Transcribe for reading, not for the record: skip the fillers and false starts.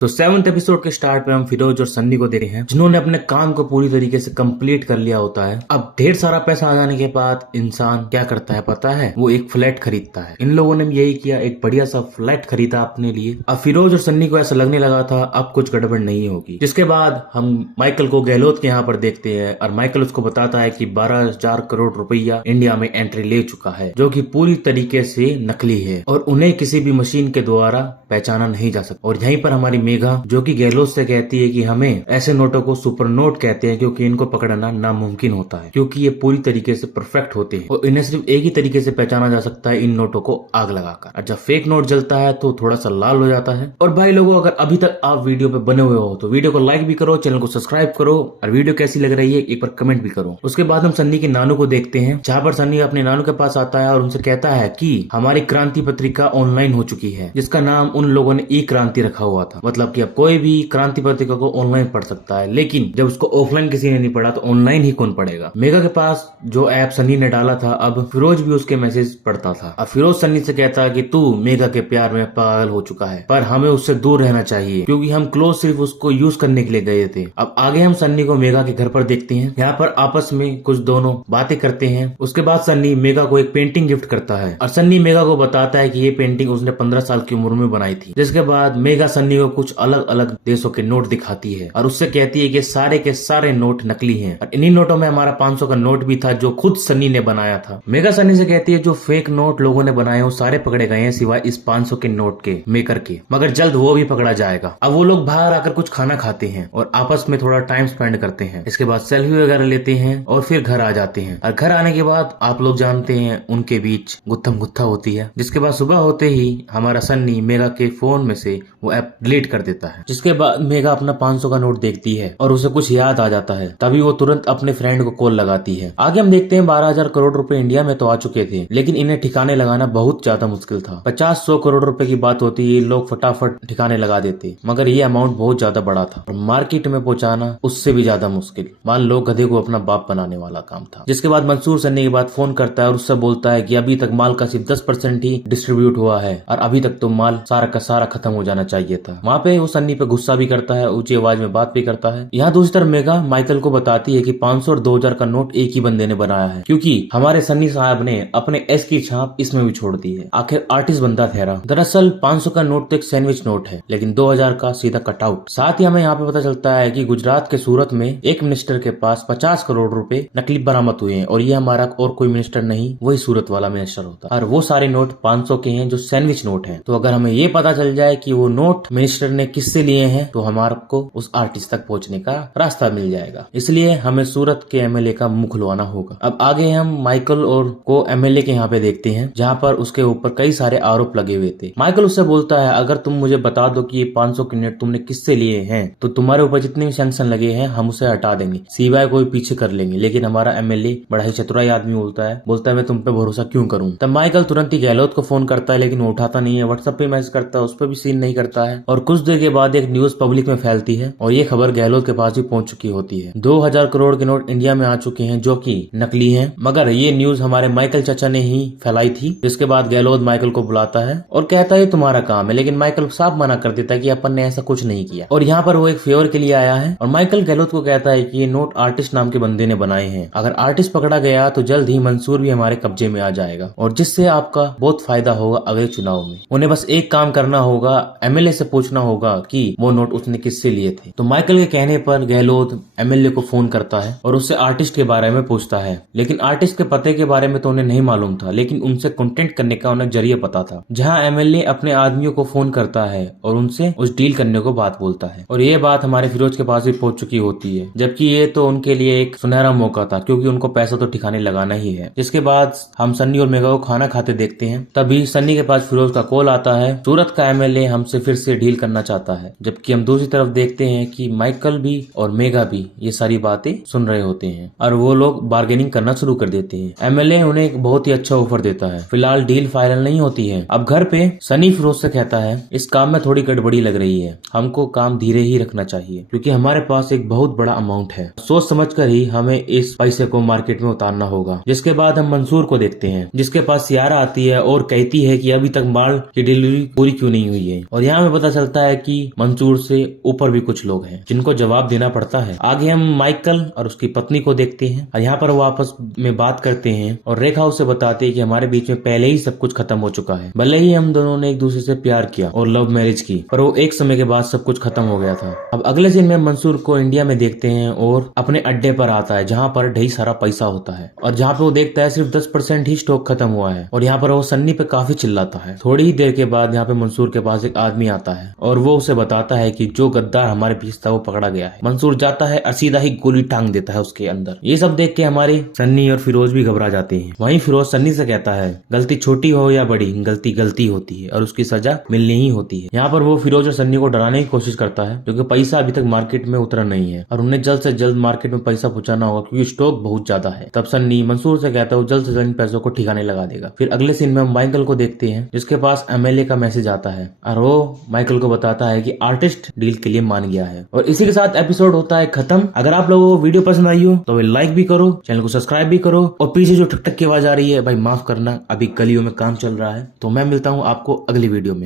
तो 7th episode के start में हम फिरोज और सन्नी को देख रहे हैं जिन्होंने अपने काम को पूरी तरीके से कंप्लीट कर लिया होता है। अब ढेर सारा पैसा आ जाने के बाद इंसान क्या करता है पता है, वो एक फ्लैट खरीदता है। इन लोगों ने भी यही किया, एक बढ़िया सा फ्लैट खरीदा अपने लिए। अब फिरोज और सन्नी को ऐसा लगने लगा था अब कुछ गड़बड़ नहीं होगी। जिसके बाद हम माइकल को गहलोत के यहाँ पर देखते हैं और माइकल उसको बताता है कि 12,000 करोड़ रुपया इंडिया में एंट्री ले चुका है, जो कि पूरी तरीके से नकली है और उन्हें किसी भी मशीन के द्वारा पहचाना नहीं जा सकता। और यहीं पर हमारी मेघा जो कि गहलोत से कहती है कि हमें ऐसे नोटों को सुपर नोट कहते हैं क्योंकि इनको पकड़ना नामुमकिन होता है, क्योंकि ये पूरी तरीके से परफेक्ट होते हैं और इन्हें सिर्फ एक ही तरीके से पहचाना जा सकता है, इन नोटों को आग लगाकर। और जब फेक नोट जलता है तो थोड़ा सा लाल हो जाता है। और भाई लोगों, अगर अभी तक आप वीडियो पे बने हुए हो तो वीडियो को लाइक भी करो, चैनल को सब्सक्राइब करो और वीडियो कैसी लग रही है एक बार कमेंट भी करो। उसके बाद हम सन्नी के नानू को देखते हैं, जहाँ पर सन्नी अपने नानू के पास आता है और उनसे कहता है कि हमारी क्रांति पत्रिका ऑनलाइन हो चुकी है, जिसका नाम उन लोगों ने ई क्रांति रखा हुआ था। मतलब कि अब कोई भी क्रांति पत्रिका को ऑनलाइन पढ़ सकता है, लेकिन जब उसको ऑफलाइन किसी ने नहीं पढ़ा तो ऑनलाइन ही कौन पढ़ेगा। मेगा के पास जो ऐप सन्नी ने डाला था, अब फिरोज भी उसके मैसेज पढ़ता था। अब फिरोज सन्नी से कहता है कि तू मेगा के प्यार में पागल हो चुका है, पर हमें उससे दूर रहना चाहिए क्योंकि हम क्लोज सिर्फ उसको यूज करने के लिए गए थे। अब आगे हम सन्नी को मेगा के घर पर देखते हैं, यहाँ पर आपस में कुछ दोनों बातें करते हैं। उसके बाद सन्नी मेगा को एक पेंटिंग गिफ्ट करता है और सन्नी मेगा को बताता है कि ये पेंटिंग उसने 15 साल की उम्र में बनाई थी। जिसके बाद मेगा सन्नी को कुछ अलग अलग देशों के नोट दिखाती है और उससे कहती है कि सारे के सारे नोट नकली हैं और इन्हीं नोटों में हमारा 500 का नोट भी था जो खुद सन्नी ने बनाया था। मेगा सन्नी से कहती है जो फेक नोट लोगों ने बनाए वो सारे पकड़े गए हैं सिवाय इस 500 के नोट के मेकर के, मगर जल्द वो भी पकड़ा जाएगा। अब वो लोग बाहर आकर कुछ खाना खाते हैं और आपस में थोड़ा टाइम स्पेंड करते हैं। इसके बाद सेल्फी वगैरह लेते हैं और फिर घर आ जाते हैं। और घर आने के बाद आप लोग जानते हैं उनके बीच गुत्थम गुत्था होती है। जिसके बाद सुबह होते ही हमारा सन्नी मेगा के फोन में से वो ऐप डिलीट कर देता है। जिसके बाद मेगा अपना 500 का नोट देखती है और उसे कुछ याद आ जाता है, तभी वो तुरंत अपने फ्रेंड को कॉल लगाती है। आगे हम देखते हैं 12,000 करोड़ रुपए इंडिया में तो आ चुके थे, लेकिन इन्हें ठिकाने लगाना बहुत ज्यादा मुश्किल था। 50-100 करोड़ रुपए की बात होती, ये लोग फटाफट ठिकाने लगा देते, मगर ये अमाउंट बहुत ज्यादा बड़ा था और मार्केट में पहुंचाना उससे भी ज्यादा मुश्किल। मान लो गधे को अपना बाप बनाने वाला काम था। जिसके बाद मंसूर सन्नी के बाद फोन करता है और उससे बोलता है कि अभी तक माल का सिर्फ 10% ही डिस्ट्रीब्यूट हुआ है और अभी तक तो माल सारा का सारा खत्म हो जाना चाहिए था। वहाँ पे वो सन्नी पे गुस्सा भी करता है, ऊंची आवाज में बात भी करता है। यहाँ दूसरी तरफ मेगा माइकल को बताती है कि 500 और 2,000 का नोट एक ही बंदे ने बनाया है, क्योंकि हमारे सन्नी साहब ने अपने एस की छाप इसमें भी छोड़ दी है। आखिर आर्टिस्ट बंदा ठहरा। दरअसल 500 का नोट तो एक सैंडविच नोट है, लेकिन 2,000 का सीधा कटआउट। साथ ही हमें यहाँ पे पता चलता है कि गुजरात के सूरत में एक मिनिस्टर के पास 50 करोड़ रुपए नकली बरामद हुए हैं और ये हमारा और कोई मिनिस्टर नहीं, वही सूरत वाला मिनिस्टर होता है। और वो सारे नोट 500 के हैं जो सैंडविच नोट हैं। तो अगर हमें ये पता चल जाए कि वो नोट मिनिस्टर ने किससे लिए हैं तो हमारे को उस आर्टिस्ट तक पहुंचने का रास्ता मिल जाएगा। इसलिए हमें सूरत के एमएलए का मुंह खुलवाना होगा। अब आगे हम माइकल और को एमएलए के यहाँ पे देखते हैं, जहाँ पर उसके ऊपर कई सारे आरोप लगे हुए थे। माइकल उससे बोलता है अगर तुम मुझे बता दो कि ये 500 के नोट तुमने किससे लिए हैं तो तुम्हारे ऊपर जितने भी सैंक्शन लगे हैं हम उसे हटा देंगे, सिवाय कोई पीछे कर लेंगे। लेकिन हमारा एमएलए बड़ा ही चतुराई आदमी बोलता है मैं तुम पे भरोसा क्यों करूं। तब माइकल तुरंत ही गहलोत को फोन करता है, लेकिन वो उठाता नहीं है। व्हाट्सएप पे मैसेज करता है, उस पर भी सीन नहीं करता है। और कुछ देर के बाद एक न्यूज पब्लिक में फैलती है और ये खबर गहलोत के पास भी पहुंच चुकी होती है। 2,000 करोड़ के नोट इंडिया में आ चुके हैं जो कि नकली हैं, मगर ये न्यूज हमारे माइकल चाचा ने ही फैलाई थी। जिसके बाद गहलोत माइकल को बुलाता है और कहता है तुम्हारा काम है, लेकिन माइकल साफ मना कर देता है कि अपन ने ऐसा कुछ नहीं किया और यहाँ पर वो एक फेवर के लिए आया है। और माइकल गहलोत को कहता है कि ये नोट आर्टिस्ट नाम के बंदे ने बनाए हैं। अगर आर्टिस्ट पकड़ा गया तो जल्द ही मंसूर भी हमारे कब्जे में आ जाएगा और जिससे आपका बहुत फायदा होगा अगले चुनाव में। उन्हें बस एक काम करना होगा, एमएलए से पूछना होगा कि वो नोट उसने किससे लिए थे। तो माइकल के कहने पर गहलोत एमएलए को फोन करता है और उससे आर्टिस्ट के बारे में पूछता है, लेकिन आर्टिस्ट के पते के बारे में तो उन्हें नहीं मालूम था, लेकिन उनसे कॉन्टेक्ट करने का उन्हें जरिया पता था। जहाँ एमएलए अपने आदमियों को फोन करता है और उनसे उस डील करने को बात बोलता है और ये बात हमारे फिरोज के पास भी पहुंच चुकी होती है, जबकि ये तो उनके लिए एक सुनहरा मौका था क्योंकि उनको पैसा तो ठिकाने लगाना ही है। जिसके बाद हम सन्नी और मेगा को खाना खाते देखते हैं, तभी सन्नी के पास फिरोज का कॉल आता है। सूरत का एमएलए हमसे फिर से डील करना चाहता है, जबकि हम दूसरी तरफ देखते हैं कि माइकल भी और मेगा भी ये सारी बातें सुन रहे होते हैं और वो लोग बार्गेनिंग करना शुरू कर देते हैं। एमएलए उन्हें एक बहुत ही अच्छा ऑफर देता है। फिलहाल डील फाइनल नहीं होती है। अब घर पे सनी फिरोज से कहता है इस काम में थोड़ी गड़बड़ी लग रही है, हमको काम धीरे ही रखना चाहिए क्योंकि हमारे पास एक बहुत बड़ा अमाउंट है। सोच समझकर ही हमें इस पैसे को मार्केट में उतारना होगा। जिसके बाद हम मंसूर को देखते हैं, जिसके पास सियारा आती है और कहती है कि अभी तक माल की डिलीवरी पूरी पूरी क्यों नहीं हुई है। और यहाँ हमें पता चलता है कि मंसूर से ऊपर भी कुछ लोग हैं जिनको जवाब देना पड़ता है। आगे हम माइकल और उसकी पत्नी को देखते हैं और यहाँ पर वो आपस में बात करते हैं और रेखा उसे बताती है कि हमारे बीच में पहले ही सब कुछ खत्म हो चुका है। भले ही हम दोनों ने एक दूसरे से प्यार किया और लव मैरिज की, पर वो एक समय के बाद सब कुछ खत्म हो गया था। अब अगले दिन में मंसूर को इंडिया में देखते हैं और अपने अड्डे पर आता है जहाँ पर ढेर सारा पैसा होता है और जहाँ पे वो देखता है सिर्फ 10% ही स्टॉक खत्म हुआ है। और यहाँ पर वो सन्नी पे काफी चिल्लाता है। थोड़ी ही देर के बाद यहाँ पे मंसूर के पास एक आदमी आता है और वो उसे बताता है कि जो गद्दार हमारे बीच था वो पकड़ा गया है। मंसूर जाता है और सीधा ही गोली टांग देता है उसके अंदर। ये सब देख के हमारे सन्नी और फिरोज भी घबरा जाते हैं। वहीं फिरोज सन्नी से कहता है गलती छोटी हो या बड़ी, गलती गलती होती है और उसकी सजा मिलनी ही होती है। यहाँ पर वो फिरोज और सन्नी को डराने की कोशिश करता है क्योंकि पैसा अभी तक मार्केट में उतरा नहीं है और उन्हें जल्द से जल्द मार्केट में पैसा पहुंचाना होगा क्योंकि स्टॉक बहुत ज्यादा है। तब सन्नी मंसूर से कहता है वो जल्द से जल्द पैसों को ठिकाने लगा देगा। फिर अगले सीन में हम माइकल को देखते हैं जिसके पास एमएलए का मैसेज आता है और वो माइकल को बताता है कि आर्टिस्ट डील के लिए मान गया है। और इसी के साथ एपिसोड होता है खत्म। अगर आप लोगों को वीडियो पसंद आई हो तो लाइक भी करो, चैनल को सब्सक्राइब भी करो और पीछे जो ठक ठक की आवाज आ रही है भाई माफ करना, अभी गलियों में काम चल रहा है। तो मैं मिलता हूँ आपको अगली वीडियो में।